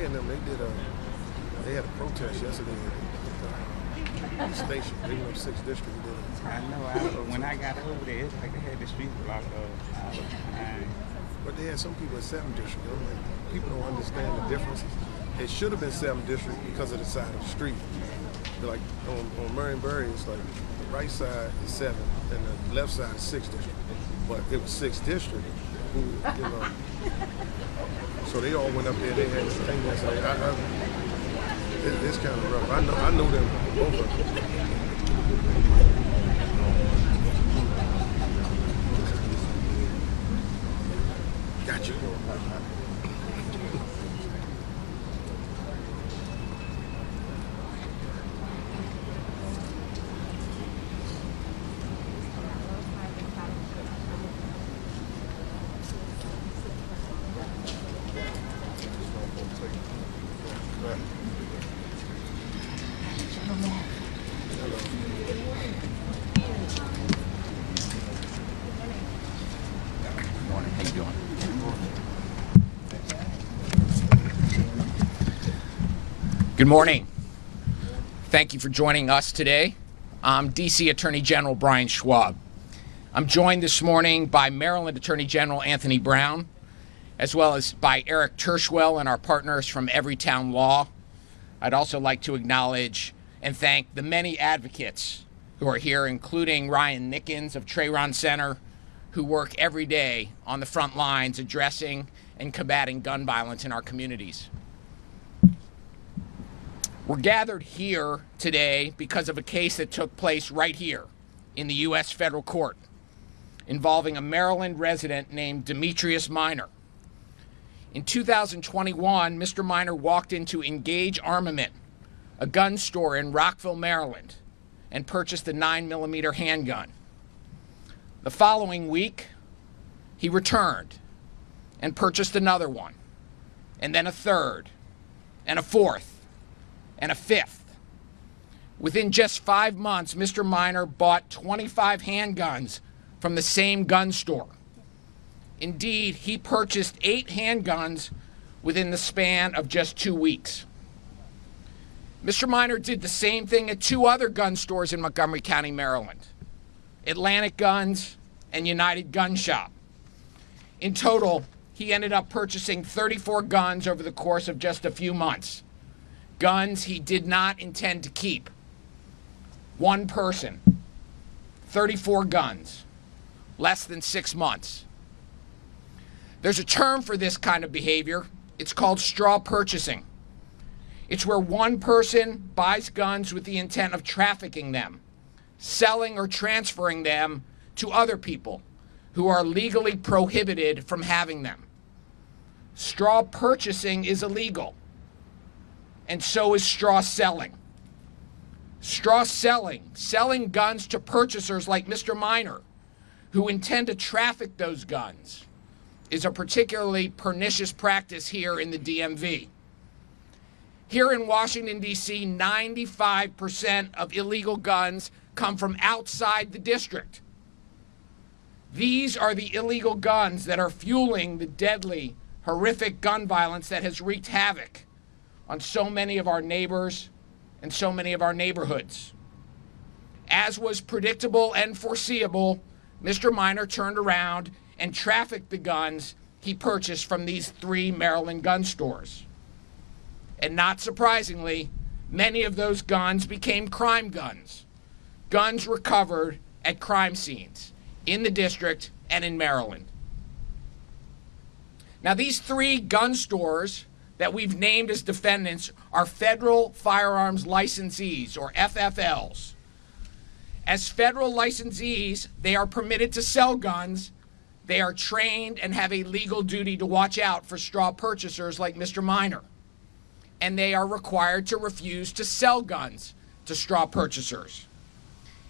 Ray and them, they had a protest yesterday at the station. They went up 6th District. I know. When I got over there, it's like they had the streets blocked off. But they had some people at 7th District. Like, people don't understand the differences. It should have been 7th District because of the side of the street. Like on Marion-Barry, it's like the right side is 7th and the left side is 6th District. But it was 6th District who, so they all went up there. They had this thing yesterday. It's kind of rough. I know them both of them. Got you. Good morning. Thank you for joining us today. I'm DC Attorney General Brian Schwalb. I'm joined this morning by Maryland Attorney General Anthony Brown, as well as by Eric Tershwell and our partners from Everytown Law. I'd also like to acknowledge and thank the many advocates who are here, including Ryan Nickens of Trayron Center, who work every day on the front lines addressing and combating gun violence in our communities. We're gathered here today because of a case that took place right here in the U.S. federal court involving a Maryland resident named Demetrius Minor. In 2021, Mr. Minor walked into Engage Armament, a gun store in Rockville, Maryland, and purchased a 9mm handgun. The following week, he returned and purchased another one, and then a third, and a fourth, and a fifth. Within just 5 months, Mr. Minor bought 25 handguns from the same gun store. Indeed, he purchased 8 handguns within the span of just 2 weeks. Mr. Minor did the same thing at 2 other gun stores in Montgomery County, Maryland, Atlantic Guns and United Gun Shop. In total, he ended up purchasing 34 guns over the course of just a few months. Guns he did not intend to keep. One person, 34 guns, less than 6 months. There's a term for this kind of behavior. It's called straw purchasing. It's where one person buys guns with the intent of trafficking them, selling or transferring them to other people who are legally prohibited from having them. Straw purchasing is illegal, and so is straw selling. Straw selling guns to purchasers like Mr. Minor, who intend to traffic those guns, is a particularly pernicious practice here in the DMV. Here in Washington, D.C., 95% of illegal guns come from outside the district. These are the illegal guns that are fueling the deadly, horrific gun violence that has wreaked havoc on so many of our neighbors and so many of our neighborhoods. As was predictable and foreseeable, Mr. Minor turned around and trafficked the guns he purchased from these 3 Maryland gun stores. And not surprisingly, many of those guns became crime guns, guns recovered at crime scenes in the district and in Maryland. Now, these 3 gun stores that we've named as defendants are federal firearms licensees, or FFLs. As federal licensees, they are permitted to sell guns. They are trained and have a legal duty to watch out for straw purchasers like Mr. Minor. And they are required to refuse to sell guns to straw purchasers.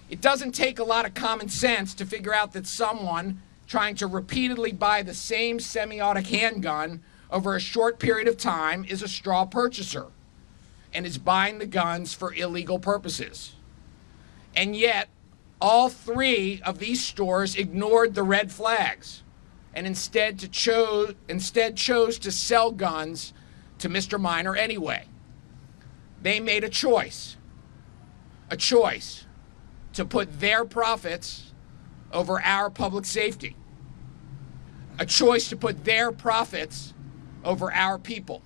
It doesn't take a lot of common sense to figure out that someone trying to repeatedly buy the same semi-automatic handgun over a short period of time is a straw purchaser and is buying the guns for illegal purposes. And yet, all 3 of these stores ignored the red flags and instead chose to sell guns to Mr. Minor anyway. They made a choice to put their profits over our public safety, a choice to put their profits over our people.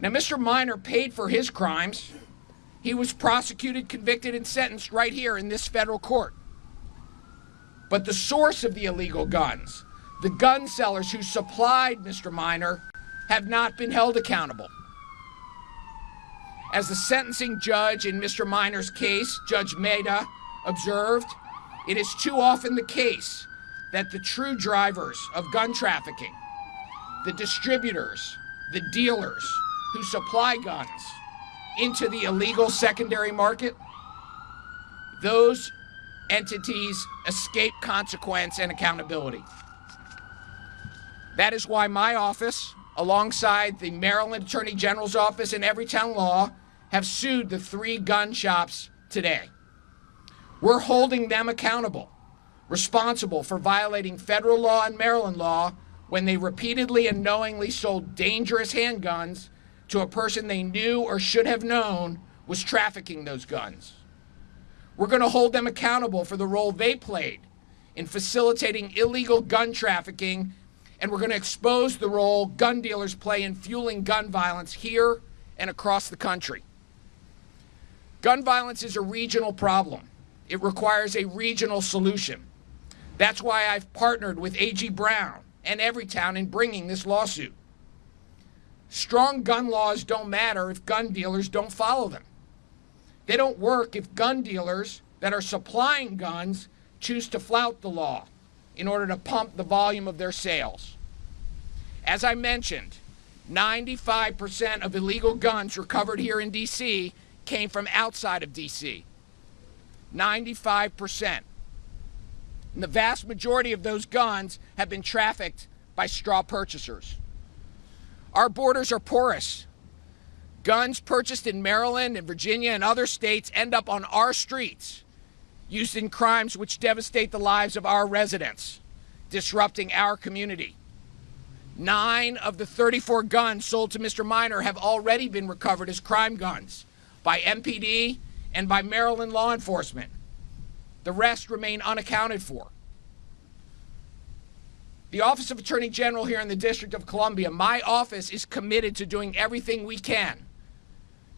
Now, Mr. Minor paid for his crimes. He was prosecuted, convicted, and sentenced right here in this federal court. But the source of the illegal guns, the gun sellers who supplied Mr. Minor, have not been held accountable. As the sentencing judge in Mr. Minor's case, Judge Mehta, observed, it is too often the case that the true drivers of gun trafficking, the distributors, the dealers who supply guns into the illegal secondary market, those entities escape consequence and accountability. That is why my office, alongside the Maryland Attorney General's office and Everytown Law, have sued the 3 gun shops today. We're holding them accountable, responsible for violating federal law and Maryland law when they repeatedly and knowingly sold dangerous handguns to a person they knew or should have known was trafficking those guns. We're going to hold them accountable for the role they played in facilitating illegal gun trafficking, and we're going to expose the role gun dealers play in fueling gun violence here and across the country. Gun violence is a regional problem. It requires a regional solution. That's why I've partnered with A.G. Brown and Everytown in bringing this lawsuit. Strong gun laws don't matter if gun dealers don't follow them. They don't work if gun dealers that are supplying guns choose to flout the law in order to pump the volume of their sales. As I mentioned, 95% of illegal guns recovered here in D.C. came from outside of D.C. 95%. And the vast majority of those guns have been trafficked by straw purchasers. Our borders are porous. Guns purchased in Maryland and Virginia and other states end up on our streets, used in crimes which devastate the lives of our residents, disrupting our community. 9 of the 34 guns sold to Mr. Minor have already been recovered as crime guns by MPD and by Maryland law enforcement. The rest remain unaccounted for. The Office of Attorney General here in the District of Columbia, my office is committed to doing everything we can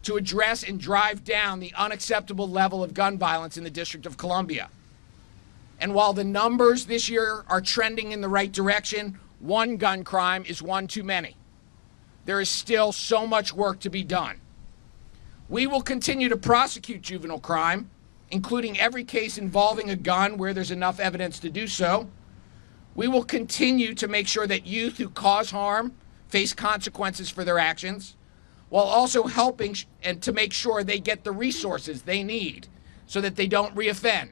to address and drive down the unacceptable level of gun violence in the District of Columbia. And while the numbers this year are trending in the right direction, one gun crime is one too many. There is still so much work to be done. We will continue to prosecute juvenile crime, including every case involving a gun where there's enough evidence to do so. We will continue to make sure that youth who cause harm face consequences for their actions, while also helping and to make sure they get the resources they need so that they don't reoffend.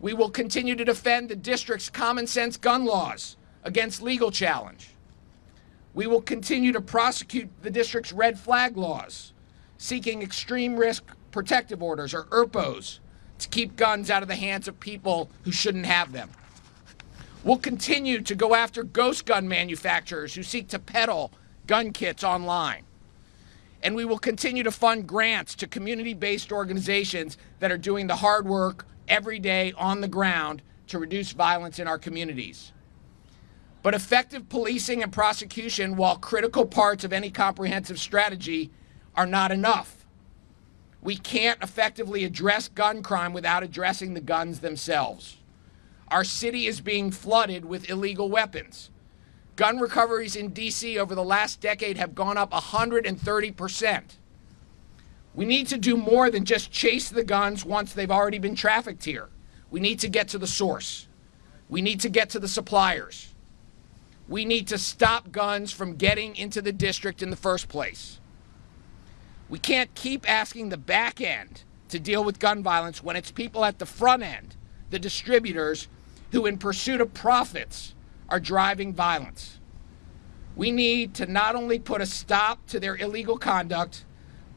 We will continue to defend the district's common sense gun laws against legal challenge. We will continue to prosecute the district's red flag laws, seeking extreme risk protective orders, or ERPOs, to keep guns out of the hands of people who shouldn't have them. We'll continue to go after ghost gun manufacturers who seek to peddle gun kits online. And we will continue to fund grants to community-based organizations that are doing the hard work every day on the ground to reduce violence in our communities. But effective policing and prosecution, while critical parts of any comprehensive strategy, are not enough. We can't effectively address gun crime without addressing the guns themselves. Our city is being flooded with illegal weapons. Gun recoveries in D.C. over the last decade have gone up 130%. We need to do more than just chase the guns once they've already been trafficked here. We need to get to the source. We need to get to the suppliers. We need to stop guns from getting into the district in the first place. We can't keep asking the back end to deal with gun violence when it's people at the front end, the distributors, who in pursuit of profits are driving violence. We need to not only put a stop to their illegal conduct,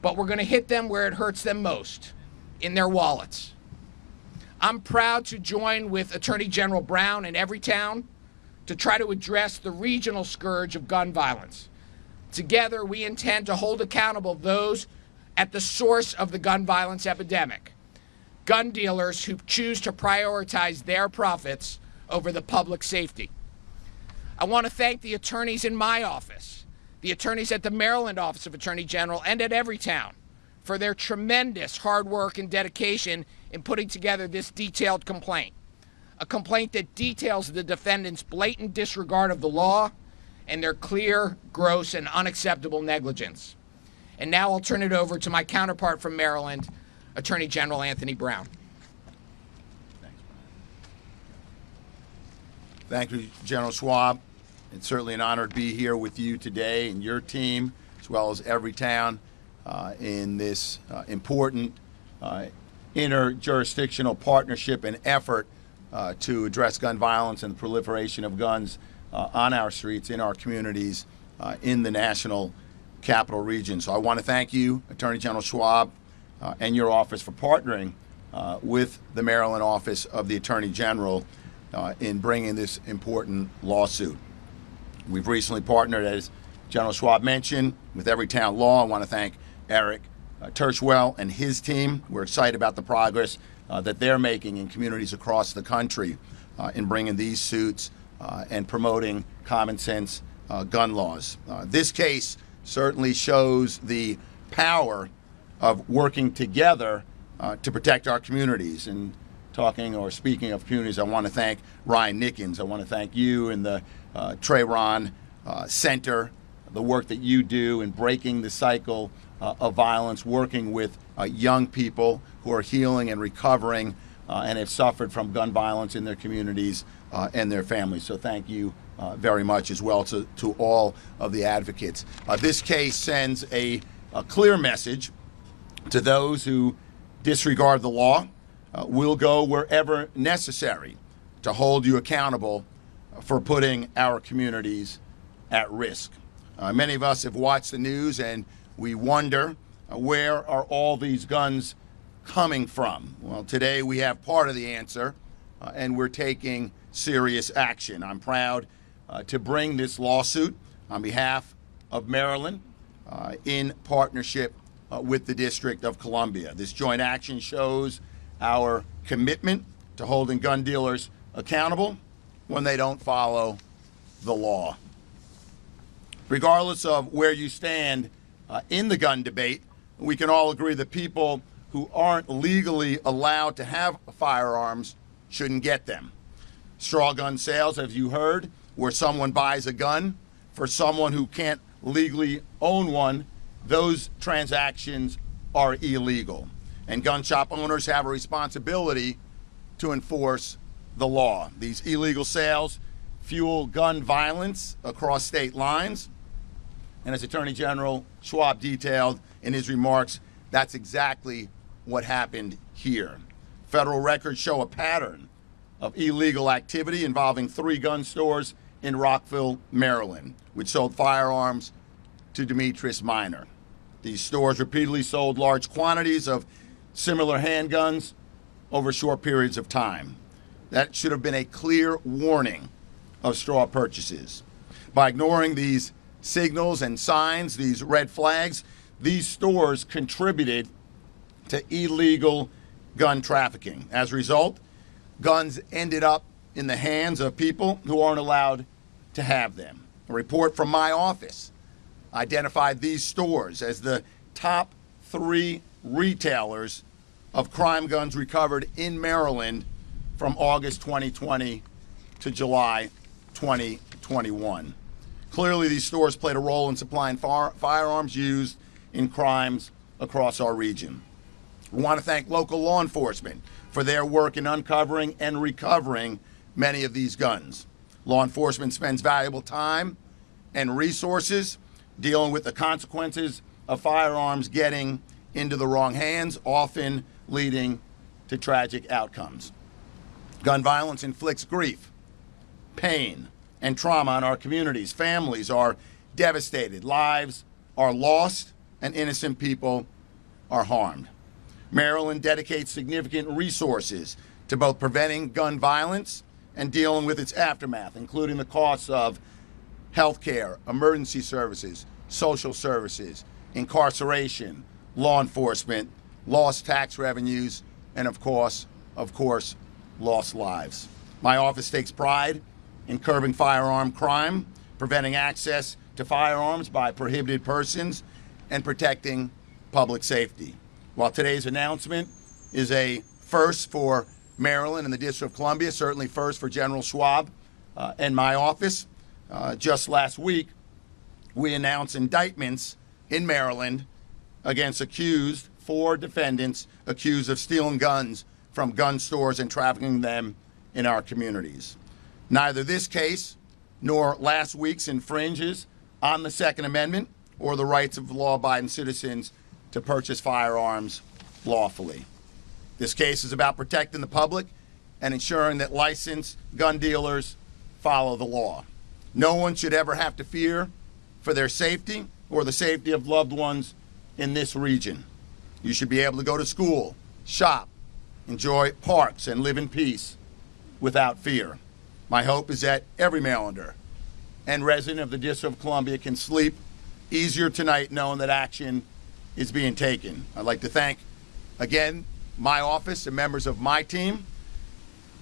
but we're going to hit them where it hurts them most, in their wallets. I'm proud to join with Attorney General Brown in Everytown to try to address the regional scourge of gun violence. Together, we intend to hold accountable those at the source of the gun violence epidemic, gun dealers who choose to prioritize their profits over the public safety. I want to thank the attorneys in my office, the attorneys at the Maryland Office of Attorney General and at Everytown for their tremendous hard work and dedication in putting together this detailed complaint, a complaint that details the defendants' blatant disregard of the law and their clear, gross, and unacceptable negligence. And now I'll turn it over to my counterpart from Maryland, Attorney General Anthony Brown. Thank you, General Schwalb. It's certainly an honor to be here with you today and your team, as well as Everytown, in this important interjurisdictional partnership and effort to address gun violence and the proliferation of guns on our streets, in our communities, in the national capital region. So I want to thank you, Attorney General Schwalb, and your office for partnering with the Maryland Office of the Attorney General in bringing this important lawsuit. We've recently partnered, as General Schwalb mentioned, with Everytown Law. I want to thank Eric Tershwell and his team. We're excited about the progress that they're making in communities across the country in bringing these suits and promoting common sense gun laws. This case certainly shows the power of working together to protect our communities. And talking or speaking of communities, I want to thank Ryan Nickens. I want to thank you and the Trayron Center, the work that you do in breaking the cycle of violence, working with young people who are healing and recovering and have suffered from gun violence in their communities and their families. So thank you very much, as well to all of the advocates. This case sends a clear message to those who disregard the law. We'll go wherever necessary to hold you accountable for putting our communities at risk. Many of us have watched the news and we wonder, where are all these guns coming from? Well, today we have part of the answer, and we're taking serious action. I'm proud to bring this lawsuit on behalf of Maryland in partnership with the District of Columbia. This joint action shows our commitment to holding gun dealers accountable when they don't follow the law. Regardless of where you stand in the gun debate, we can all agree that people who aren't legally allowed to have firearms shouldn't get them. Straw gun sales, as you heard, where someone buys a gun for someone who can't legally own one, those transactions are illegal. And gun shop owners have a responsibility to enforce the law. These illegal sales fuel gun violence across state lines. And as Attorney General Schwalb detailed in his remarks, that's exactly what happened here. Federal records show a pattern of illegal activity involving 3 gun stores in Rockville, Maryland, which sold firearms to Demetrius Minor. These stores repeatedly sold large quantities of similar handguns over short periods of time. That should have been a clear warning of straw purchases. By ignoring these signals and signs, these red flags, these stores contributed to illegal gun trafficking. As a result, guns ended up in the hands of people who aren't allowed to have them. A report from my office identified these stores as the top 3 retailers of crime guns recovered in Maryland from August 2020 to July 2021. Clearly, these stores played a role in supplying firearms used in crimes across our region. We want to thank local law enforcement for their work in uncovering and recovering many of these guns. Law enforcement spends valuable time and resources dealing with the consequences of firearms getting into the wrong hands, often leading to tragic outcomes. Gun violence inflicts grief, pain, and trauma on our communities. Families are devastated, lives are lost, and innocent people are harmed. Maryland dedicates significant resources to both preventing gun violence and dealing with its aftermath, including the costs of health care, emergency services, social services, incarceration, law enforcement, lost tax revenues, and of course, lost lives. My office takes pride in curbing firearm crime, preventing access to firearms by prohibited persons, and protecting public safety. While today's announcement is a first for Maryland and the District of Columbia, certainly first for General Schwalb and my office, just last week we announced indictments in Maryland against four defendants accused of stealing guns from gun stores and trafficking them in our communities. Neither this case nor last week's infringes on the Second Amendment or the rights of law-abiding citizens to purchase firearms lawfully. This case is about protecting the public and ensuring that licensed gun dealers follow the law. No one should ever have to fear for their safety or the safety of loved ones in this region. You should be able to go to school, shop, enjoy parks, and live in peace without fear. My hope is that every Marylander and resident of the District of Columbia can sleep easier tonight knowing that action is being taken. I'd like to thank, again, my office and members of my team,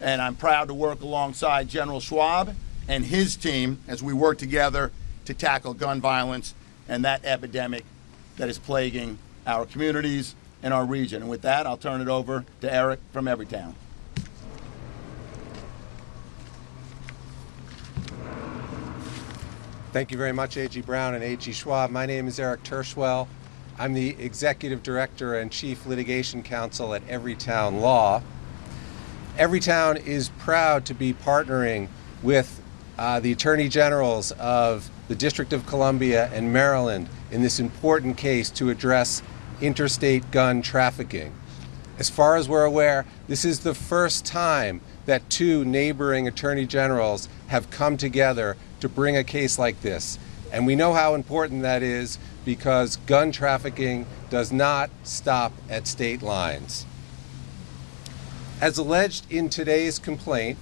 and I'm proud to work alongside General Schwalb and his team as we work together to tackle gun violence and that epidemic that is plaguing our communities and our region. And with that, I'll turn it over to Eric from Everytown. Thank you very much, A.G. Brown and A.G. Schwab. My name is Eric Tershwell. I'm the Executive Director and Chief Litigation Counsel at Everytown Law. Everytown is proud to be partnering with the Attorney Generals of the District of Columbia and Maryland in this important case to address interstate gun trafficking. As far as we're aware, this is the first time that two neighboring Attorney Generals have come together to bring a case like this. And we know how important that is because gun trafficking does not stop at state lines. As alleged in today's complaint,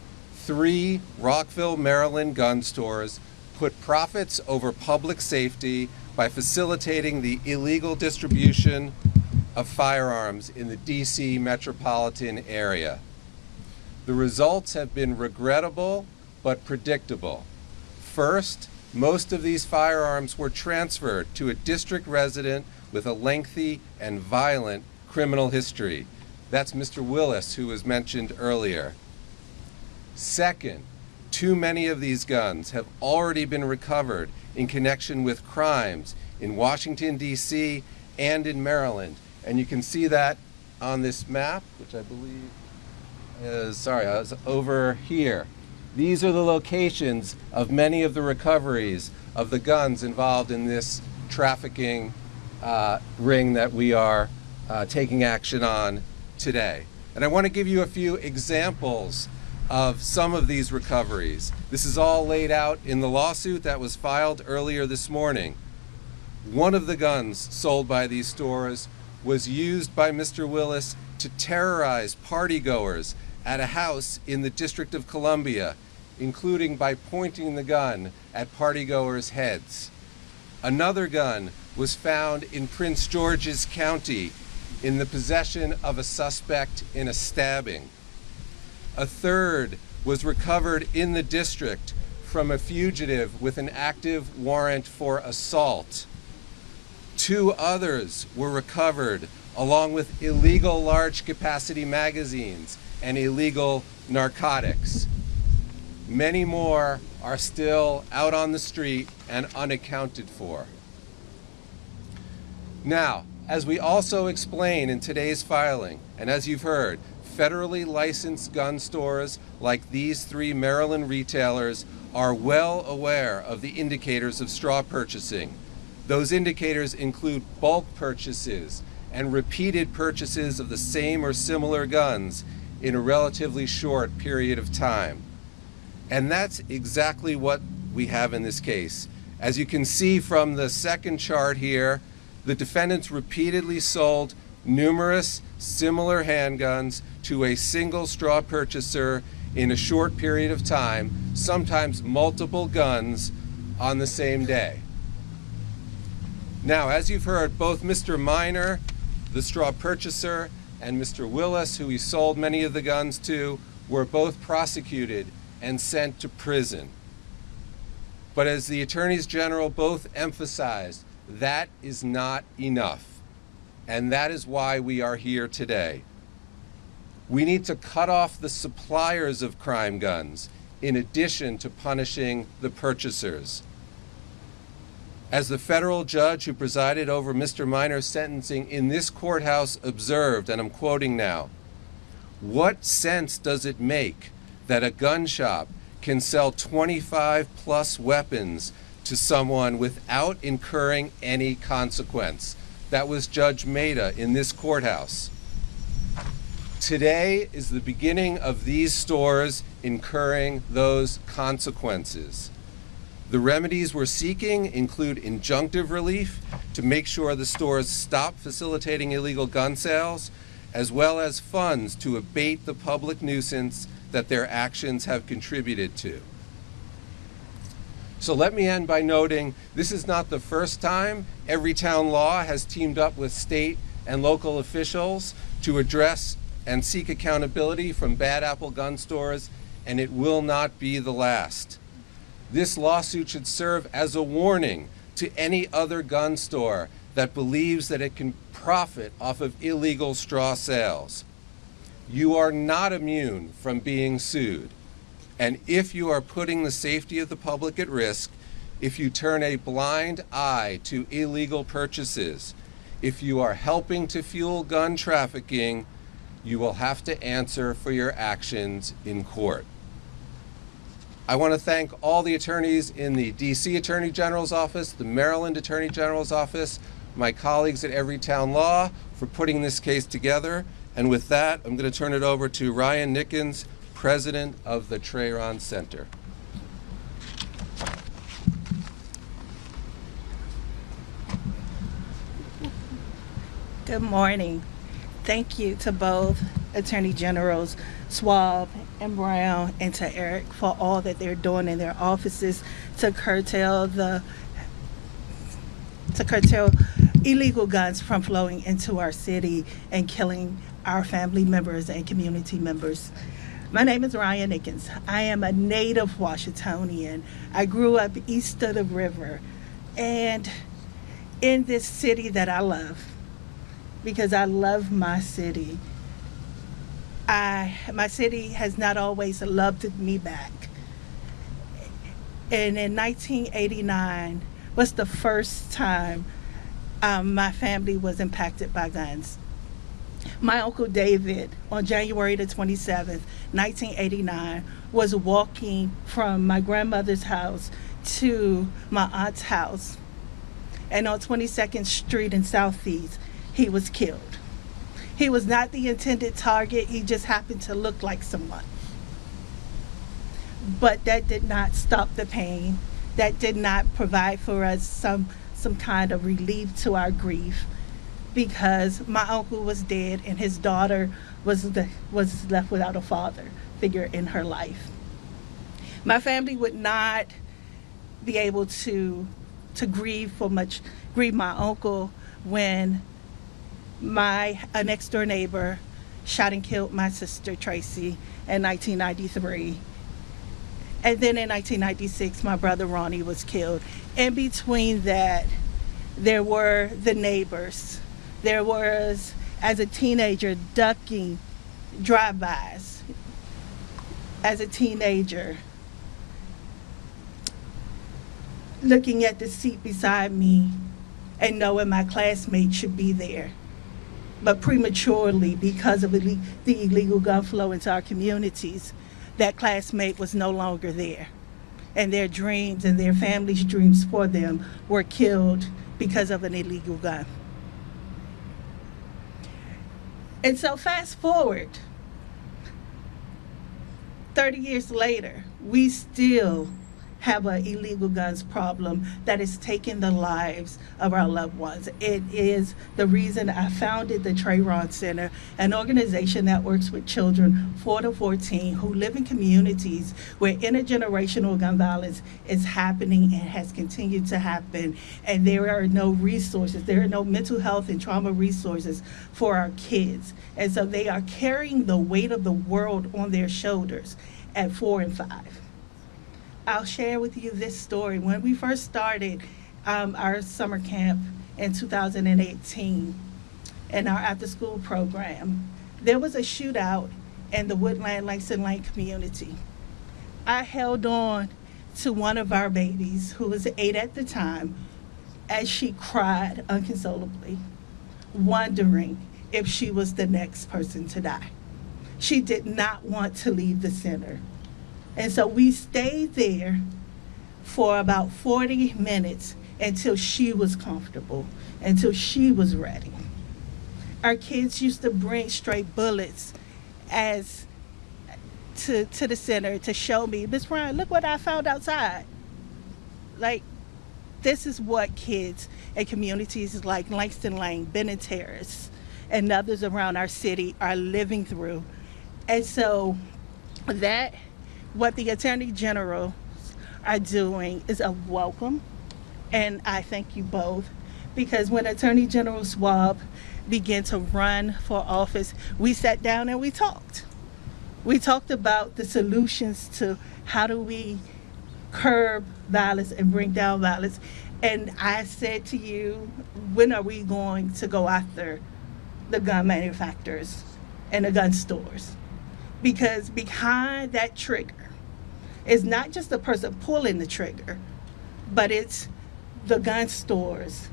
3 Rockville, Maryland gun stores put profits over public safety by facilitating the illegal distribution of firearms in the D.C. metropolitan area. The results have been regrettable but predictable. First, most of these firearms were transferred to a district resident with a lengthy and violent criminal history. That's Mr. Willis, who was mentioned earlier. Second, too many of these guns have already been recovered in connection with crimes in Washington, D.C. and in Maryland. And you can see that on this map, which I believe is, over here. These are the locations of many of the recoveries of the guns involved in this trafficking ring that we are taking action on today. And I want to give you a few examples of some of these recoveries. This is all laid out in the lawsuit that was filed earlier this morning. One of the guns sold by these stores was used by Mr. Willis to terrorize partygoers at a house in the District of Columbia, including by pointing the gun at partygoers' heads. Another gun was found in Prince George's County in the possession of a suspect in a stabbing. A third was recovered in the district from a fugitive with an active warrant for assault. 2 others were recovered along with illegal large capacity magazines and illegal narcotics. Many more are still out on the street and unaccounted for. Now, as we also explain in today's filing, and as you've heard, federally licensed gun stores like these 3 Maryland retailers are well aware of the indicators of straw purchasing. Those indicators include bulk purchases and repeated purchases of the same or similar guns in a relatively short period of time. And that's exactly what we have in this case. As you can see from the second chart here, the defendants repeatedly sold numerous similar handguns to a single straw purchaser in a short period of time, sometimes multiple guns on the same day. Now, as you've heard, both Mr. Minor, the straw purchaser, and Mr. Willis, who he sold many of the guns to, were both prosecuted and sent to prison. But as the attorneys general both emphasized, that is not enough. And that is why we are here today. We need to cut off the suppliers of crime guns in addition to punishing the purchasers. As the federal judge who presided over Mr. Minor's sentencing in this courthouse observed, and I'm quoting now, "What sense does it make that a gun shop can sell 25 plus weapons to someone without incurring any consequence?" That was Judge Maida in this courthouse. Today is the beginning of these stores incurring those consequences. The remedies we're seeking include injunctive relief to make sure the stores stop facilitating illegal gun sales, as well as funds to abate the public nuisance that their actions have contributed to. So let me end by noting this is not the first time Everytown Law has teamed up with state and local officials to address and seek accountability from bad apple gun stores, and it will not be the last. This lawsuit should serve as a warning to any other gun store that believes that it can profit off of illegal straw sales. You are not immune from being sued. And if you are putting the safety of the public at risk, if you turn a blind eye to illegal purchases, if you are helping to fuel gun trafficking, you will have to answer for your actions in court. I want to thank all the attorneys in the DC Attorney General's office, the Maryland Attorney General's office, my colleagues at Everytown Law for putting this case together. And with that, I'm going to turn it over to Ryan Nickens, President of the Trayron Center. Good morning. Thank you to both Attorney Generals Schwalb and Brown and to Eric for all that they're doing in their offices to curtail illegal guns from flowing into our city and killing our family members and community members. My name is Ryan Nickens. I am a native Washingtonian. I grew up east of the river and in this city that I love because I love my city. My city has not always loved me back. And in 1989 was the first time my family was impacted by guns. My Uncle David, on January the 27th, 1989, was walking from my grandmother's house to my aunt's house. And on 22nd Street in Southeast, he was killed. He was not the intended target, he just happened to look like someone. But that did not stop the pain. That did not provide for us some kind of relief to our grief, because my uncle was dead and his daughter was left without a father figure in her life. My family would not be able to grieve my uncle when my next door neighbor shot and killed my sister Tracy in 1993. And then in 1996, my brother Ronnie was killed. In between that, there were the neighbors. There was, as a teenager, ducking drive-bys. As a teenager, looking at the seat beside me and knowing my classmates should be there. But prematurely, because of the illegal gun flow into our communities, that classmate was no longer there. And their dreams and their family's dreams for them were killed because of an illegal gun. And so fast forward, 30 years later, we still have an illegal guns problem that is taking the lives of our loved ones. It is the reason I founded the Trayvon Center, an organization that works with children 4 to 14 who live in communities where intergenerational gun violence is happening and has continued to happen, and there are no resources, there are no mental health and trauma resources for our kids. And so they are carrying the weight of the world on their shoulders at 4 and 5. I'll share with you this story. When we first started our summer camp in 2018 and our after-school program, there was a shootout in the Woodland Langston Lane community. I held on to one of our babies, who was 8 at the time, as she cried unconsolably, wondering if she was the next person to die. She did not want to leave the center. And so we stayed there for about 40 minutes until she was comfortable, until she was ready. Our kids used to bring stray bullets to the center to show me, Miss Brian, look what I found outside. Like, this is what kids in communities like Langston Lane, Bennett Terrace, and others around our city are living through. And so what the Attorney General are doing is a welcome, and I thank you both, because when Attorney General Schwalb began to run for office, we sat down and we talked. We talked about the solutions to how do we curb violence and bring down violence. And I said to you, when are we going to go after the gun manufacturers and the gun stores? Because behind that trigger is not just the person pulling the trigger, but it's the gun stores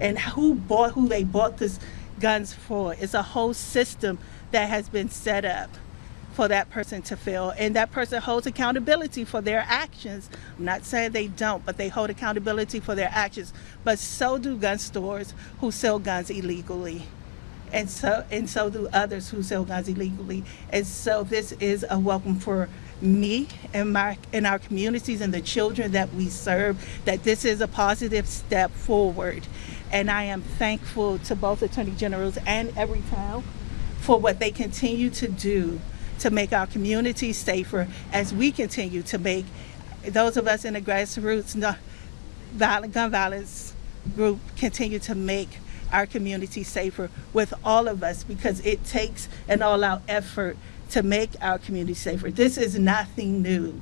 and who they bought these guns for. It's a whole system that has been set up for that person to fail, and that person holds accountability for their actions. I'm not saying they don't, but they hold accountability for their actions. But so do gun stores who sell guns illegally, and so do others who sell guns illegally. And so this is a welcome for me and our communities and the children that we serve, that this is a positive step forward. And I am thankful to both Attorney Generals and every town for what they continue to do to make our communities safer, as we continue to make those of us in the grassroots gun violence group continue to make our community safer with all of us, because it takes an all-out effort to make our community safer. This is nothing new.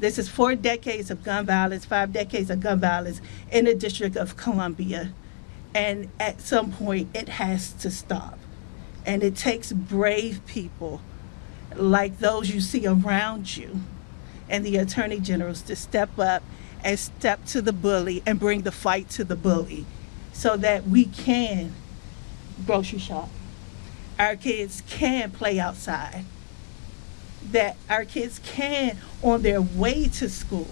This is 4 decades of gun violence, 5 decades of gun violence in the District of Columbia. And at some point, it has to stop. And it takes brave people like those you see around you and the Attorney Generals to step up and step to the bully and bring the fight to the bully, so that we can grocery shop. Our kids can play outside. That our kids can, on their way to school,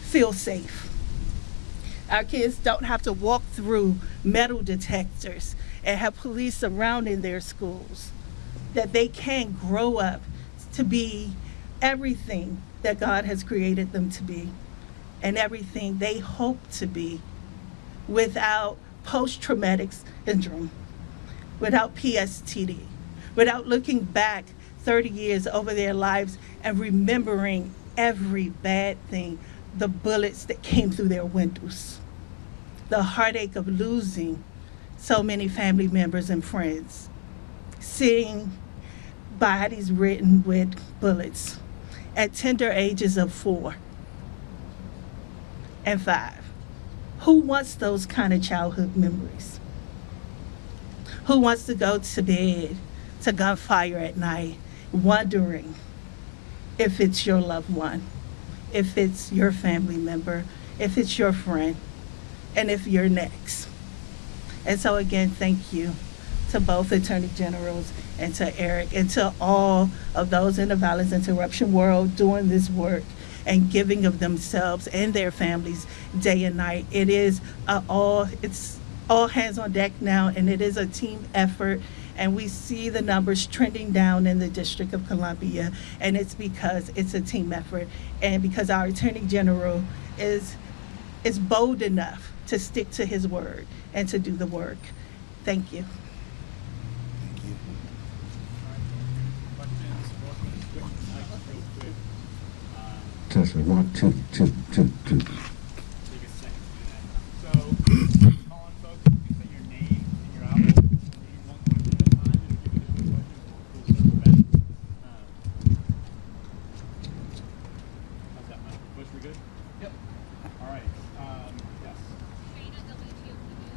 feel safe. Our kids don't have to walk through metal detectors and have police surrounding their schools. That they can grow up to be everything that God has created them to be, and everything they hope to be, without post-traumatic syndrome, without PSTD, without looking back 30 years over their lives and remembering every bad thing, the bullets that came through their windows, the heartache of losing so many family members and friends, seeing bodies ridden with bullets at tender ages of 4 and 5. Who wants those kind of childhood memories? Who wants to go to bed to gunfire at night, wondering if it's your loved one, if it's your family member, if it's your friend, and if you're next? And so again, thank you to both Attorney Generals and to Eric and to all of those in the violence interruption world doing this work and giving of themselves and their families day and night. It's all hands on deck now, and it is a team effort, And we see the numbers trending down in the District of Columbia, and it's because it's a team effort, and because our Attorney General is bold enough to stick to his word and to do the work. Thank you. Testing 1, 2, 2, 2, 2. So, calling folks, you say your name and your outlet, and you one question at a time, and if you get a question, we'll circle back. How's that, Mike? Voice we good? Yep. All right. Yes. Shayna, WTOP News.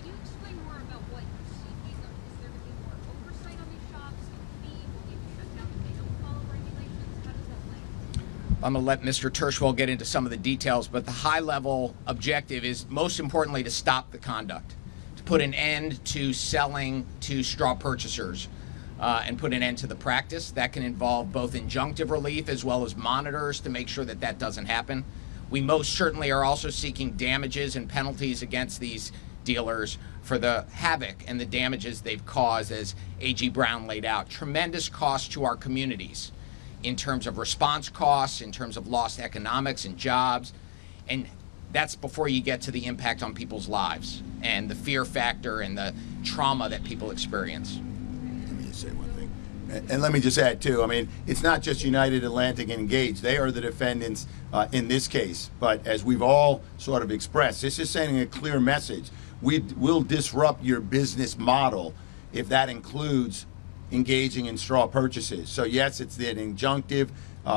Can you explain more about what is there going to be more oversight on these shops? Will they be shut down if they don't follow regulations? How does that play? I'm going to let Mr. Tershwell get into some of the details, but the high-level objective is, most importantly, to stop the conduct, to put an end to selling to straw purchasers, and put an end to the practice. That can involve both injunctive relief as well as monitors to make sure that that doesn't happen. We most certainly are also seeking damages and penalties against these dealers for the havoc and the damages they've caused, as A.G. Brown laid out. Tremendous cost to our communities, in terms of response costs, in terms of lost economics and jobs, and that's before you get to the impact on people's lives and the fear factor and the trauma that people experience. Let me just say one thing. And let me just add, too, I mean, it's not just United Atlantic and Engage. They are the defendants in this case. But as we've all sort of expressed, this is sending a clear message. We will disrupt your business model if that includes engaging in straw purchases. So yes, it's an injunctive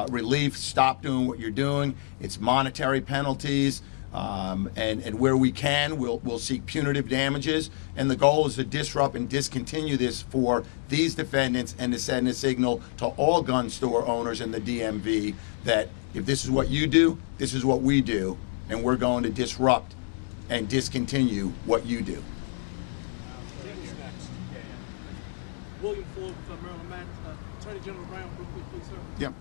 relief, stop doing what you're doing. It's monetary penalties, and where we can, we'll seek punitive damages. And the goal is to disrupt and discontinue this for these defendants, and to send a signal to all gun store owners in the DMV that if this is what you do, this is what we do, and we're going to disrupt and discontinue what you do. William Forbes, Maryland Matt, Attorney General Brian Schwalb, please, sir. Yep.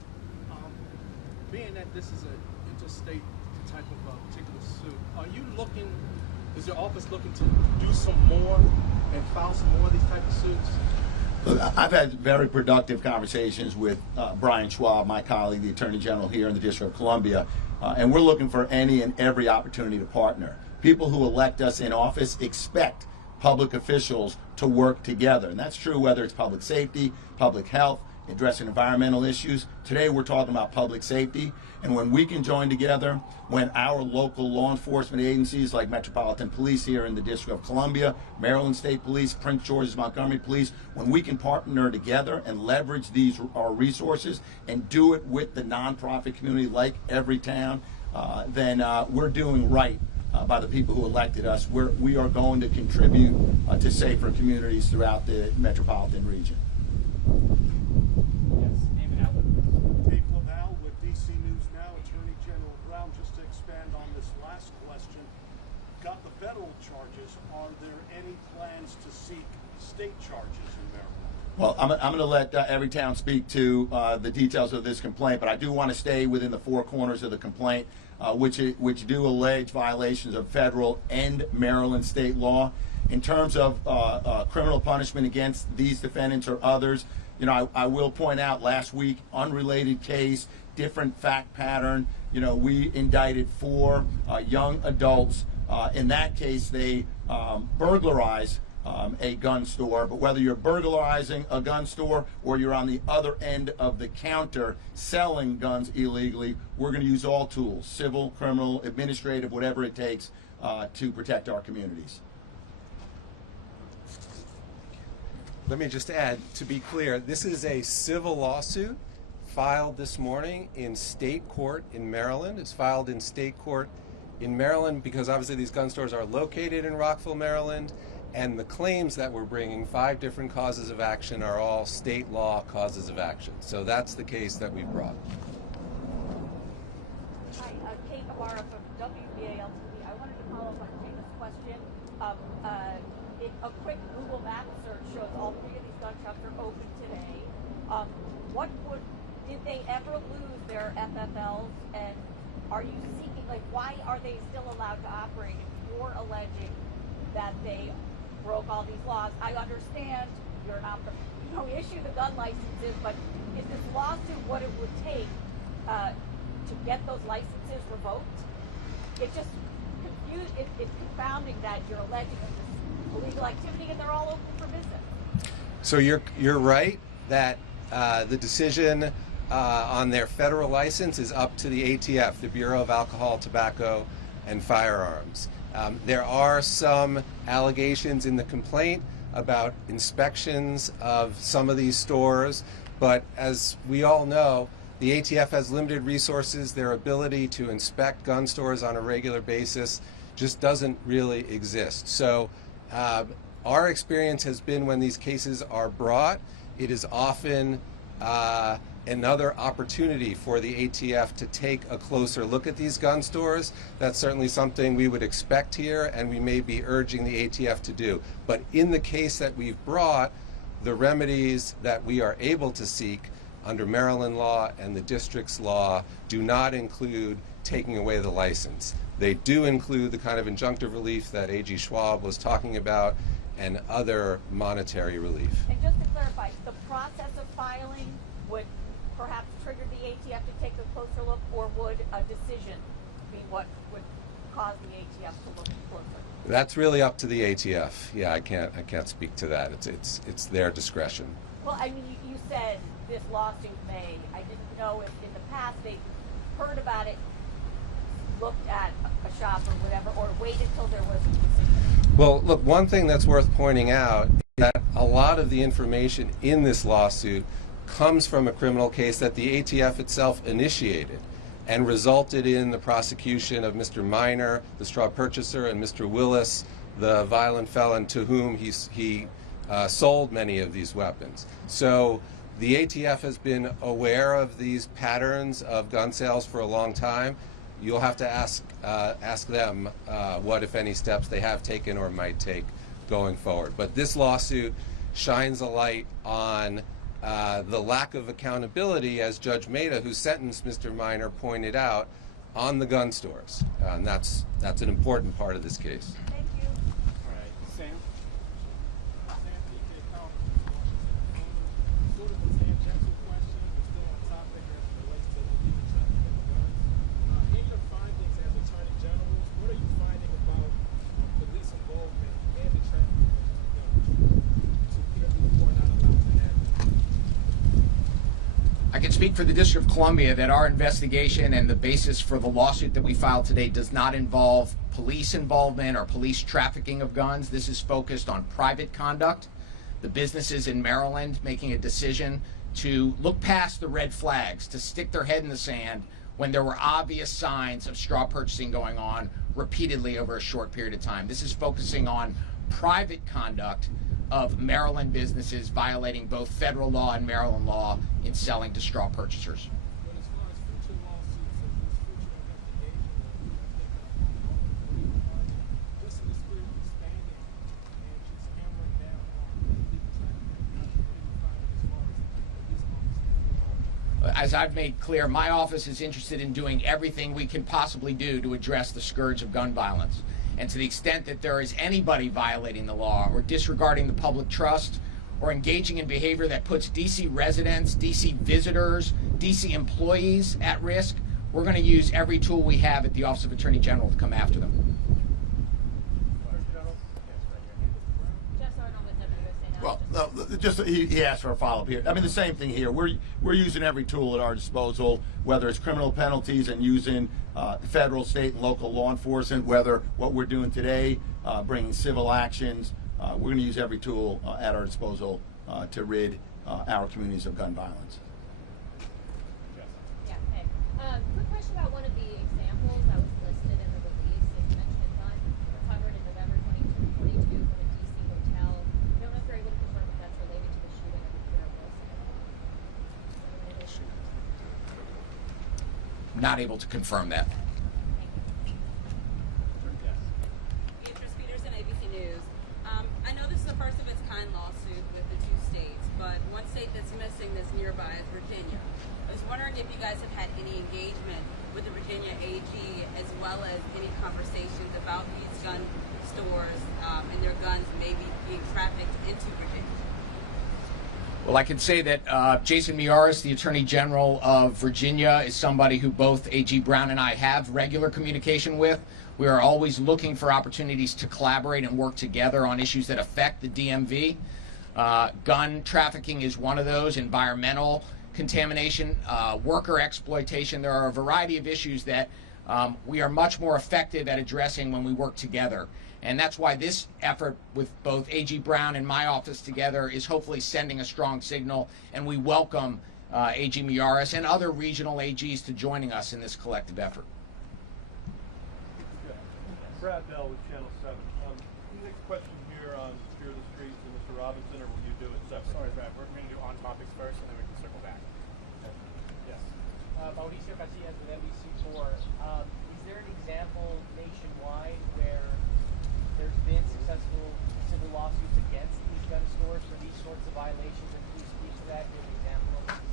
Being that this is an interstate type of particular suit, are you looking, is your office looking to do some more and file some more of these type of suits? Look, I've had very productive conversations with Brian Schwalb, my colleague, the Attorney General here in the District of Columbia, and we're looking for any and every opportunity to partner. People who elect us in office expect public officials to work together. And that's true whether it's public safety, public health, addressing environmental issues. Today we're talking about public safety. And when we can join together, when our local law enforcement agencies like Metropolitan Police here in the District of Columbia, Maryland State Police, Prince George's Montgomery Police, when we can partner together and leverage our resources and do it with the nonprofit community like Everytown, then we're doing right by the people who elected us. We are going to contribute to safer communities throughout the metropolitan region. Yes. Name and outlet. Dave LaValle with DC News Now. Attorney General Brown, just to expand on this last question, got the federal charges. Are there any plans to seek state charges in Maryland? Well, I'm going to let Everytown speak to the details of this complaint, but I do want to stay within the four corners of the complaint, which do allege violations of federal and Maryland state law. In terms of criminal punishment against these defendants or others, you know, I will point out last week, unrelated case, different fact pattern. You know, we indicted 4 young adults. In that case, they burglarized a gun store, but whether you're burglarizing a gun store or you're on the other end of the counter selling guns illegally, we're going to use all tools, civil, criminal, administrative, whatever it takes to protect our communities. Let me just add, to be clear, this is a civil lawsuit filed this morning in state court in Maryland. It's filed in state court in Maryland because obviously these gun stores are located in Rockville, Maryland, and the claims that we're bringing, 5 different causes of action, are all state law causes of action. So that's the case that we brought. Hi, Kate Navarro from WBAL-TV. I wanted to follow up on Shayna's question. A quick Google Maps search shows all 3 of these gun shops are open today. Did they ever lose their FFLs? And are you seeking, like, why are they still allowed to operate if you're alleging that they broke all these laws? I understand you're not the, you don't issue the gun licenses, but is this lawsuit what it would take to get those licenses revoked? It just it's confounding that you're alleging this illegal activity and they're all open for business. So you're right that the decision on their federal license is up to the ATF, the Bureau of Alcohol, Tobacco, and Firearms. There are some allegations in the complaint about inspections of some of these stores, but as we all know, the ATF has limited resources. Their ability to inspect gun stores on a regular basis just doesn't really exist. So our experience has been when these cases are brought, it is often another opportunity for the ATF to take a closer look at these gun stores. That's certainly something we would expect here, and we may be urging the ATF to do. But in the case that we've brought, the remedies that we are able to seek under Maryland law and the district's law do not include taking away the license. They do include the kind of injunctive relief that AG Schwalb was talking about and other monetary relief. And just to clarify, the process of filing would perhaps trigger the ATF to take a closer look, or would a decision be what would cause the ATF to look closer? That's really up to the ATF. Yeah, I can't speak to that. It's their discretion. Well, I mean, you said this lawsuit may. I didn't know if in the past they heard about it, looked at a shop or whatever, or waited till there was a decision. Well, look, one thing that's worth pointing out is that a lot of the information in this lawsuit comes from a criminal case that the ATF itself initiated and resulted in the prosecution of Mr. Minor, the straw purchaser, and Mr. Willis, the violent felon to whom he sold many of these weapons. So the ATF has been aware of these patterns of gun sales for a long time. You'll have to ask them what, if any, steps they have taken or might take going forward. But this lawsuit shines a light on the lack of accountability, as Judge Maida, who sentenced Mr. Minor, pointed out, on the gun stores. And that's an important part of this case. Thank you. All right, Sam? Sam, you can comment. Sort of a tangential question, but still on topic as it relates to illegal trafficking of guns. In your findings as Attorney General, what are you finding about police involvement in the trafficking of guns? To clearly point out about the happen. I can speak for the District of Columbia that our investigation and the basis for the lawsuit that we filed today does not involve police involvement or police trafficking of guns. This is focused on private conduct. The businesses in Maryland making a decision to look past the red flags, to stick their head in the sand when there were obvious signs of straw purchasing going on repeatedly over a short period of time. This is focusing on private conduct of Maryland businesses violating both federal law and Maryland law in selling to straw purchasers. But as far as future lawsuits and these future investigations, just in the spirit of expanding and just hammering down on illegal trafficking, what do you find as far as police officers? As I've made clear, my office is interested in doing everything we can possibly do to address the scourge of gun violence. And to the extent that there is anybody violating the law or disregarding the public trust or engaging in behavior that puts DC residents, DC visitors, DC employees at risk, we're going to use every tool we have at the Office of Attorney General to come after them. Well, just he asked for a follow-up here. I mean, the same thing here. We're using every tool at our disposal, whether it's criminal penalties and using federal, state, and local law enforcement, whether what we're doing today, bringing civil actions. We're going to use every tool at our disposal to rid our communities of gun violence. Yeah, hey. Quick question about one of the examples that was listed in the release. It mentioned guns recovered in November 2022 from a DC hotel. I don't know if you're able to confirm if that's related to the shooting of the Bureau Wilson. Not able to confirm that. Beatrice Peterson, ABC News. I know this is a first of its kind lawsuit with the two states, but one state that's missing that's nearby is Virginia. I was wondering if you guys have had any engagement with the Virginia AG, as well as any conversations about these gun stores and their guns maybe being trafficked into Virginia. Well, I can say that Jason Miyares, the Attorney General of Virginia, is somebody who both A.G. Brown and I have regular communication with. We are always looking for opportunities to collaborate and work together on issues that affect the DMV. Gun trafficking is one of those, environmental contamination, worker exploitation. There are a variety of issues that we are much more effective at addressing when we work together. And that's why this effort with both A.G. Brown and my office together is hopefully sending a strong signal, and we welcome A.G. Miyares and other regional AGs to joining us in this collective effort. Brad Bell with Channel 7. Next question here on Fear the Streets and Mr. Robinson, or will you do it separate? Sorry, Brad. We're going to do on topics first, and then we can circle back. Yes. Mauricio Casillas with NBC4. Is there an example nationwide where there's been successful civil lawsuits against these gun stores for these sorts of violations? And please speak to that. Do you have an example of it?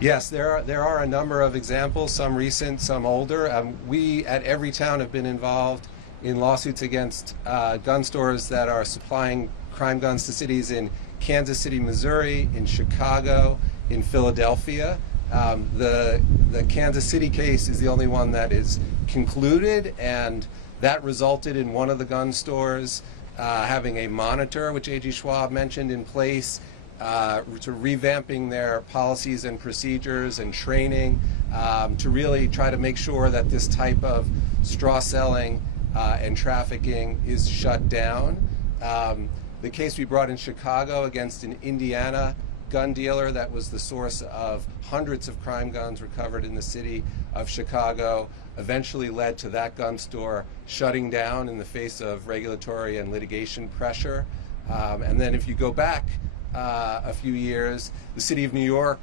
Yes, there are a number of examples, some recent, some older. We at Everytown have been involved in lawsuits against gun stores that are supplying crime guns to cities in Kansas City, Missouri, in Chicago, in Philadelphia. The Kansas City case is the only one that is concluded, and that resulted in one of the gun stores having a monitor, which A.G. Schwalb mentioned, in place, to revamping their policies and procedures and training to really try to make sure that this type of straw selling and trafficking is shut down. The case we brought in Chicago against an Indiana gun dealer that was the source of hundreds of crime guns recovered in the city of Chicago eventually led to that gun store shutting down in the face of regulatory and litigation pressure. And then if you go back a few years, the city of New York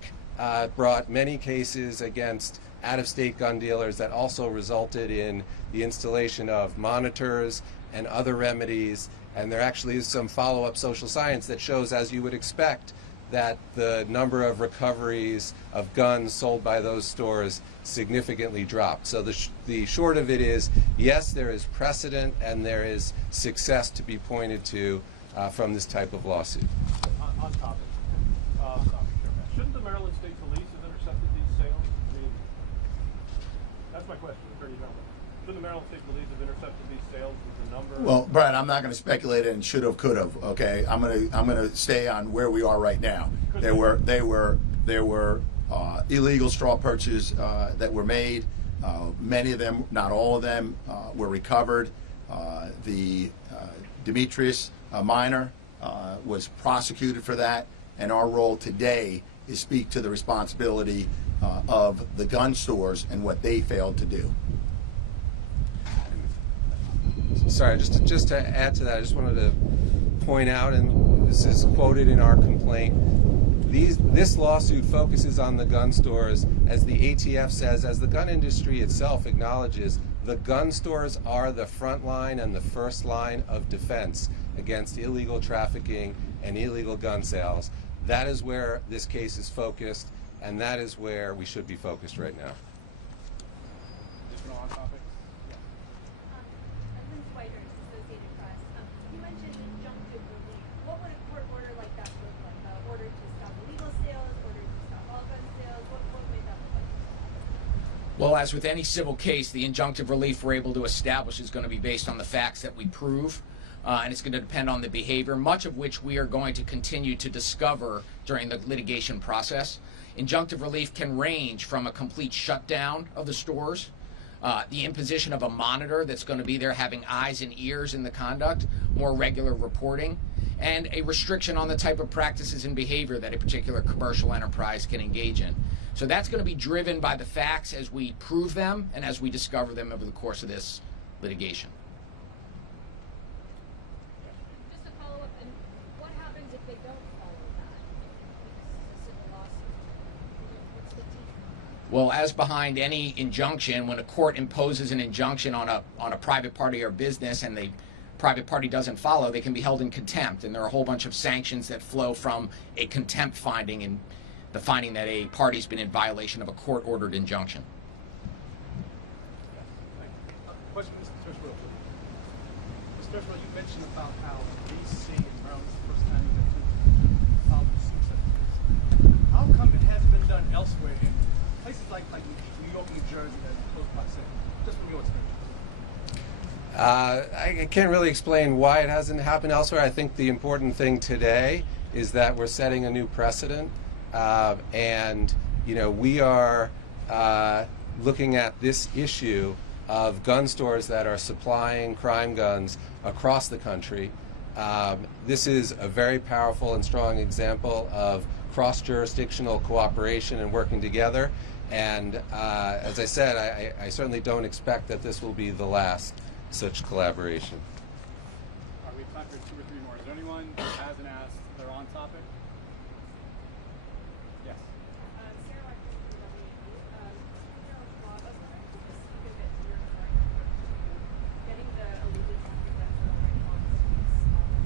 brought many cases against out-of-state gun dealers that also resulted in the installation of monitors and other remedies. And there actually is some follow-up social science that shows, as you would expect, that the number of recoveries of guns sold by those stores significantly dropped. So the short of it is, yes, there is precedent and there is success to be pointed to from this type of lawsuit. On topic. Shouldn't the Maryland State Police have intercepted these sales? I mean, that's my question, Attorney General. Shouldn't the Maryland State Police have intercepted these sales with the number? Well, Brad, I'm not going to speculate in should have, could have. Okay, I'm going to stay on where we are right now. There were illegal straw purchases that were made. Many of them, not all of them, were recovered. The Demetrius minor was prosecuted for that, and our role today is speak to the responsibility of the gun stores and what they failed to do. Sorry, just to add to that, I just wanted to point out, and this is quoted in our complaint, this lawsuit focuses on the gun stores, as the ATF says, as the gun industry itself acknowledges, the gun stores are the front line and the first line of defense against illegal trafficking and illegal gun sales. That is where this case is focused, and that is where we should be focused right now. Additional on topics? Associated Press. You mentioned injunctive relief. What would a court order like that look like? An order to stop illegal sales, order to stop all gun sales? What would that look like? Well, as with any civil case, the injunctive relief we're able to establish is going to be based on the facts that we prove, and it's going to depend on the behavior, much of which we are going to continue to discover during the litigation process. Injunctive relief can range from a complete shutdown of the stores, the imposition of a monitor that's going to be there having eyes and ears in the conduct, more regular reporting, and a restriction on the type of practices and behavior that a particular commercial enterprise can engage in. So that's going to be driven by the facts as we prove them and as we discover them over the course of this litigation. Just to follow up, and what happens if they don't follow that? Because it's a civil lawsuit. What's the teeth? Well, as behind any injunction, when a court imposes an injunction on a private party or business and the private party doesn't follow, they can be held in contempt. And there are a whole bunch of sanctions that flow from a contempt finding and the finding that a party's been in violation of a court-ordered injunction. Question, Mr. Tirschwell. Mr. Tirschwell, you mentioned about how DC and Maryland is the first time you've attempted like New York, New Jersey, that's close proximity? Just from your experience. I can't really explain why it hasn't happened elsewhere. I think the important thing today is that we're setting a new precedent, and we are looking at this issue of gun stores that are supplying crime guns across the country. This is a very powerful and strong example of cross-jurisdictional cooperation and working together. And as I said, I certainly don't expect that this will be the last such collaboration. All right, we have time for 2 or 3 more. Is there anyone who hasn't asked they're on topic? Yes. General Schwalb, I was wondering if you could speak a bit to your current effort to getting the illegal contraband right on the streets and also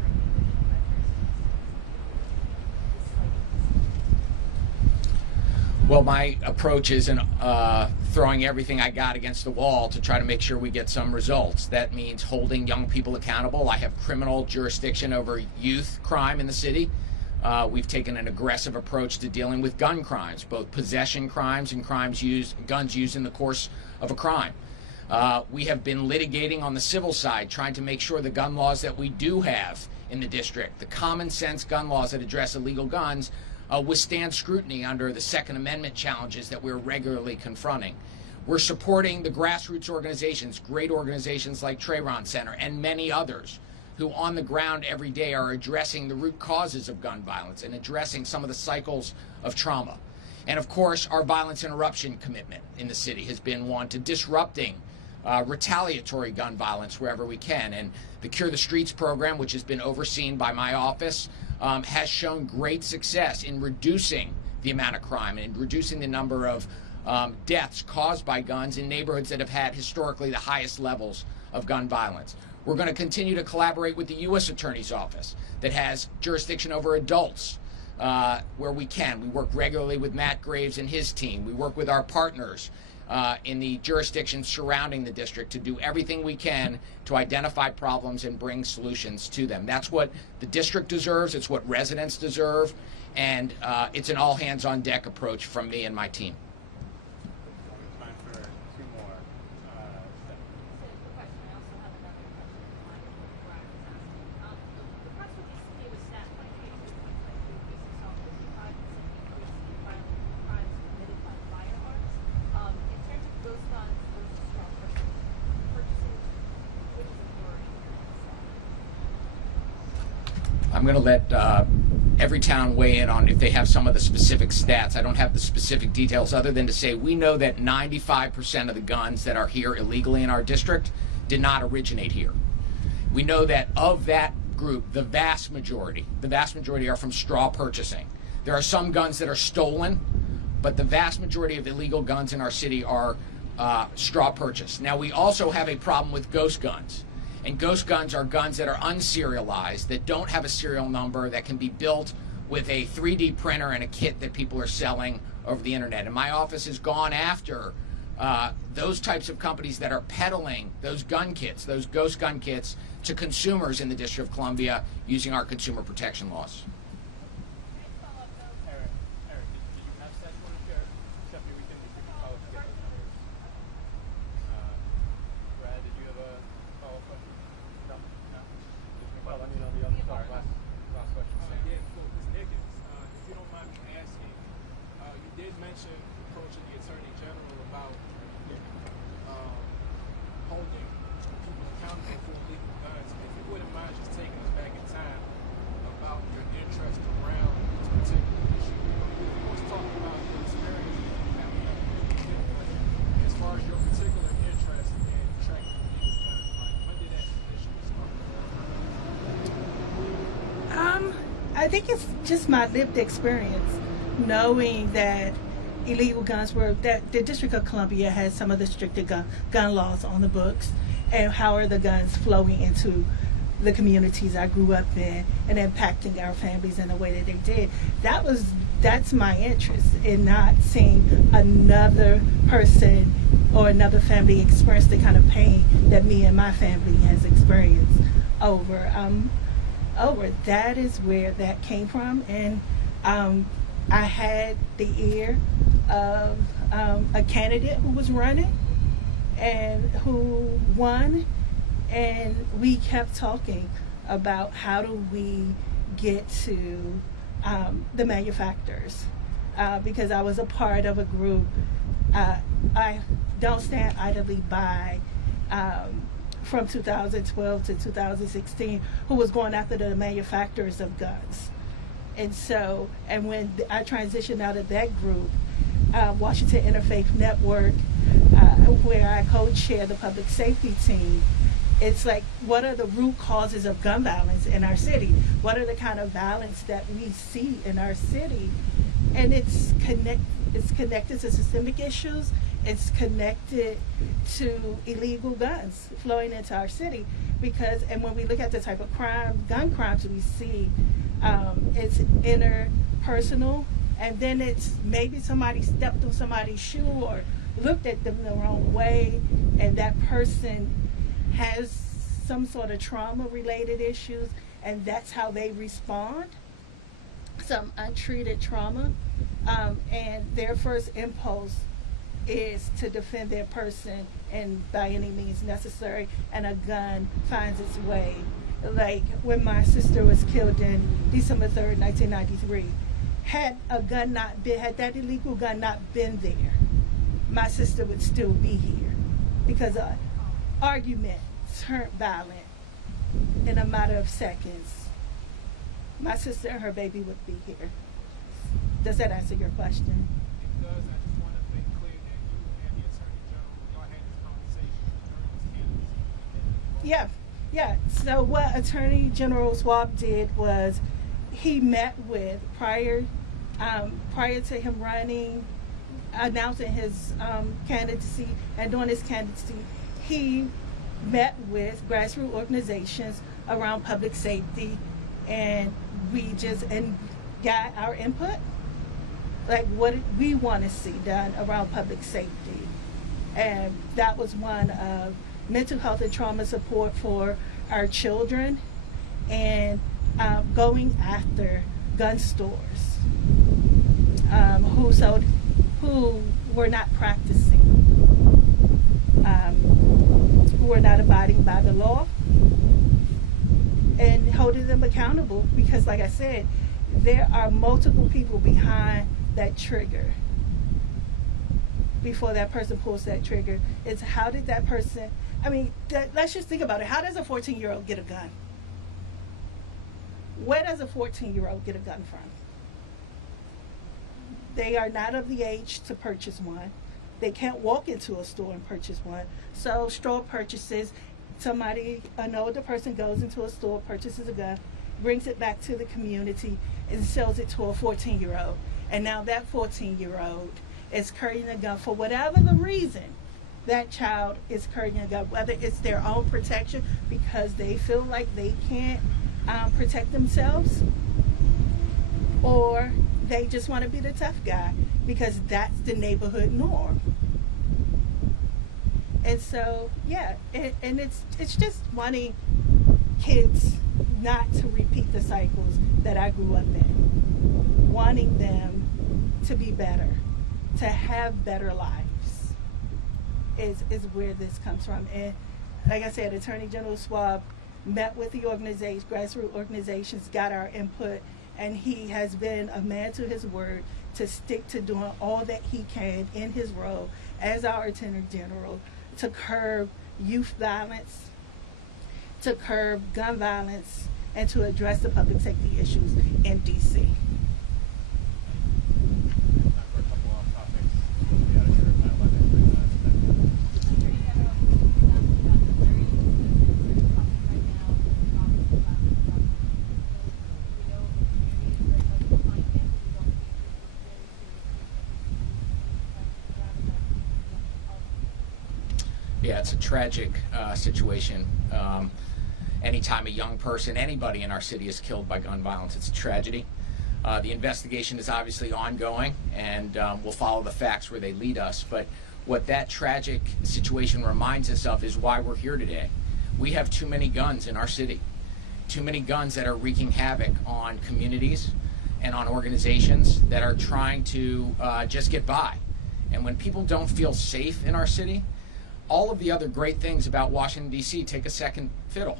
regulation measures. Well, my approach isn't throwing everything I got against the wall to try to make sure we get some results. That means holding young people accountable. I have criminal jurisdiction over youth crime in the city. We've taken an aggressive approach to dealing with gun crimes, both possession crimes and guns used in the course of a crime. We have been litigating on the civil side, trying to make sure the gun laws that we do have in the district, the common sense gun laws that address illegal guns, withstand scrutiny under the Second Amendment challenges that we're regularly confronting. We're supporting the grassroots organizations, great organizations like Trayron Center and many others, who on the ground every day are addressing the root causes of gun violence and addressing some of the cycles of trauma. And of course, our violence interruption commitment in the city has been one to disrupting retaliatory gun violence wherever we can. And the Cure the Streets program, which has been overseen by my office, has shown great success in reducing the amount of crime and reducing the number of deaths caused by guns in neighborhoods that have had historically the highest levels of gun violence. We're going to continue to collaborate with the U.S. Attorney's Office that has jurisdiction over adults where we can. We work regularly with Matt Graves and his team. We work with our partners in the jurisdictions surrounding the district to do everything we can to identify problems and bring solutions to them. That's what the district deserves. It's what residents deserve. And it's an all-hands-on-deck approach from me and my team. Time for 2 more. The press recently was staffed by cases saw 55% increase in violent crimes committed by firearms. In terms of those guns versus straw purchases, which is a majority? I'm going to let every town weigh in on if they have some of the specific stats. I don't have the specific details other than to say we know that 95% of the guns that are here illegally in our district did not originate here. We know that of that group, the vast majority are from straw purchasing. There are some guns that are stolen, but the vast majority of illegal guns in our city are straw purchase. Now, we also have a problem with ghost guns. And ghost guns are guns that are unserialized, that don't have a serial number, that can be built with a 3D printer and a kit that people are selling over the internet. And my office has gone after those types of companies that are peddling those gun kits, those ghost gun kits, to consumers in the District of Columbia using our consumer protection laws. Eric, did you have statutory care? Stephanie, we can follow up to get those numbers. Brad, did you have a follow-up question? No. Well, let me know the other. Sorry, last question. Yeah, so Ms. Higgins, if you don't mind me asking, you did mention approaching the Attorney General about holding people accountable for illegal guns. If you wouldn't mind just taking us back in time about your interest around this particular issue. You always talk about your experience as far as your particular interest in tracking illegal guns. Like, when did that initially start? I think it's just my lived experience, knowing that illegal guns that the District of Columbia has some of the stricter gun laws on the books, and how are the guns flowing into the communities I grew up in and impacting our families in the way that they did. That's my interest in not seeing another person or another family experience the kind of pain that me and my family has experienced over. That is where that came from, and I had the ear of a candidate who was running and who won, and we kept talking about how do we get to the manufacturers, because I was a part of a group. I don't stand idly by from 2012 to 2016 who was going after the manufacturers of guns. And so, and when I transitioned out of that group, Washington Interfaith Network, where I co-chair the public safety team, it's like, what are the root causes of gun violence in our city? What are the kind of violence that we see in our city? And it's connected to systemic issues. It's connected to illegal guns flowing into our city. Because, and when we look at the type of crime, gun crimes we see, it's interpersonal, and then it's maybe somebody stepped on somebody's shoe or looked at them the wrong way, and that person has some sort of trauma-related issues, and that's how they respond. Some untreated trauma, and their first impulse is to defend their person, and by any means necessary, and a gun finds its way. Like when my sister was killed in December 3rd, 1993, had that illegal gun not been there, my sister would still be here, because an argument turned violent in a matter of seconds. My sister and her baby would be here. Does that answer your question? It does. I just want to make clear that you and the Attorney General, y'all had this conversation during his candidacy. Yeah. So what Attorney General Schwalb did was he met with, prior to him running, announcing his candidacy and doing his candidacy, he met with grassroots organizations around public safety, and we just got our input, like what we want to see done around public safety. And that was one of mental health and trauma support for our children, and going after gun stores who were not practicing, who were not abiding by the law, and holding them accountable, because like I said, there are multiple people behind that trigger. Before that person pulls that trigger, it's how did that person, let's just think about it. How does a 14-year-old get a gun? Where does a 14-year-old get a gun from? They are not of the age to purchase one. They can't walk into a store and purchase one. So straw purchases, an older person goes into a store, purchases a gun, brings it back to the community, and sells it to a 14-year-old. And now that 14-year-old is carrying a gun for whatever the reason that child is carrying a gun, whether it's their own protection because they feel like they can't protect themselves, or they just want to be the tough guy because that's the neighborhood norm. And so, and it's just wanting kids not to repeat the cycles that I grew up in, wanting them to be better, to have better lives is where this comes from. And like I said, Attorney General Schwalb met with the grassroots organizations, got our input, and he has been a man to his word to stick to doing all that he can in his role as our Attorney General to curb youth violence, to curb gun violence, and to address the public safety issues in D.C. Yeah, it's a tragic situation. Anytime a young person, anybody in our city is killed by gun violence, it's a tragedy. The investigation is obviously ongoing, and we'll follow the facts where they lead us. But what that tragic situation reminds us of is why we're here today. We have too many guns in our city, too many guns that are wreaking havoc on communities and on organizations that are trying to just get by. And when people don't feel safe in our city, all of the other great things about Washington, D.C. take a second fiddle.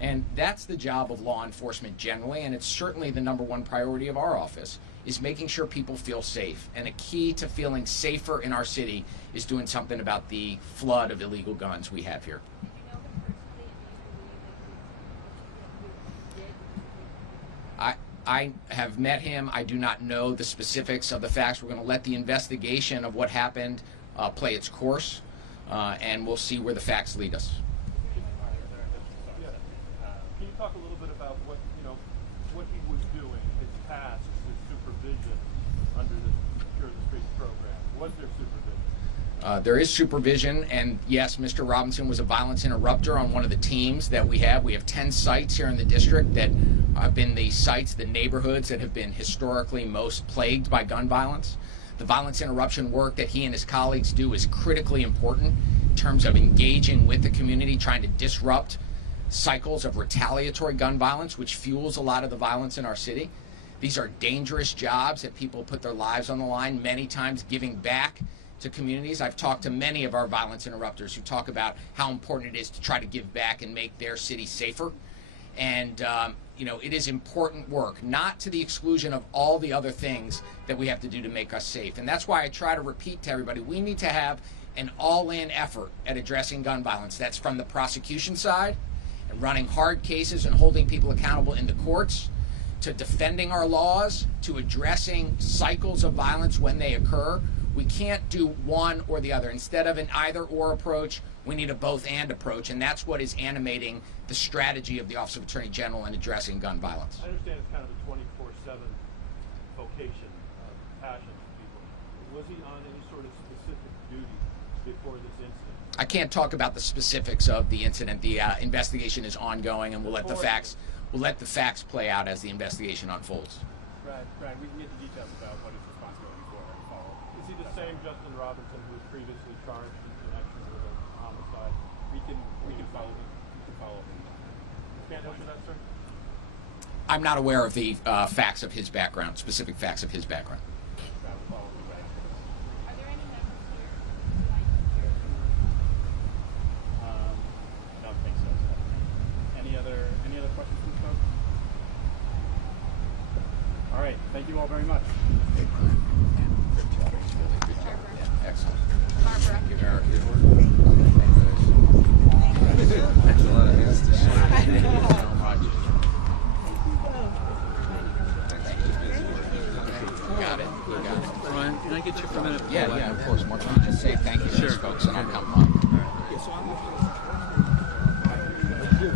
And that's the job of law enforcement generally, and it's certainly the number one priority of our office, is making sure people feel safe. And a key to feeling safer in our city is doing something about the flood of illegal guns we have here. I have met him. I do not know the specifics of the facts. We're going to let the investigation of what happened play its course, and we'll see where the facts lead us. Can you talk a little bit about what he was doing, his tasks, his supervision under the Secure the Streets program? Was there supervision? There is supervision, and yes, Mr. Robinson was a violence interrupter on one of the teams that we have. We have 10 sites here in the district that have been the sites, the neighborhoods that have been historically most plagued by gun violence. The violence interruption work that he and his colleagues do is critically important in terms of engaging with the community, trying to disrupt cycles of retaliatory gun violence, which fuels a lot of the violence in our city. These are dangerous jobs that people put their lives on the line, many times giving back to communities. I've talked to many of our violence interrupters who talk about how important it is to try to give back and make their city safer. And it is important work, not to the exclusion of all the other things that we have to do to make us safe. And that's why I try to repeat to everybody, we need to have an all-in effort at addressing gun violence. That's from the prosecution side and running hard cases and holding people accountable in the courts, to defending our laws, to addressing cycles of violence when they occur. We can't do one or the other. Instead of an either-or approach, we need a both-and approach, and that's what is animating the strategy of the Office of Attorney General in addressing gun violence. I understand it's kind of a 24/7 vocation, passion for people. Was he on any sort of specific duty before this incident? I can't talk about the specifics of the incident. The investigation is ongoing, and we'll let the facts play out as the investigation unfolds. Right. We can get the details about what his responsibility for and follow. Is he the same Justin Robinson who was previously charged in connection with a homicide? We can follow him. Can't answer that, sir? I'm not aware of the facts of his background, specific facts of his background. Are there any members here? I don't think so. Any other questions from folks? All right. Thank you all very much. Good job. Good job. Yeah, excellent. Barbara. Thank you, Eric. That's a lot of hands to shake. Thank you so much. Got it. Brian, can I get you for a minute? Yeah, of course. Mark, let me just say thank you to these folks, and I'll come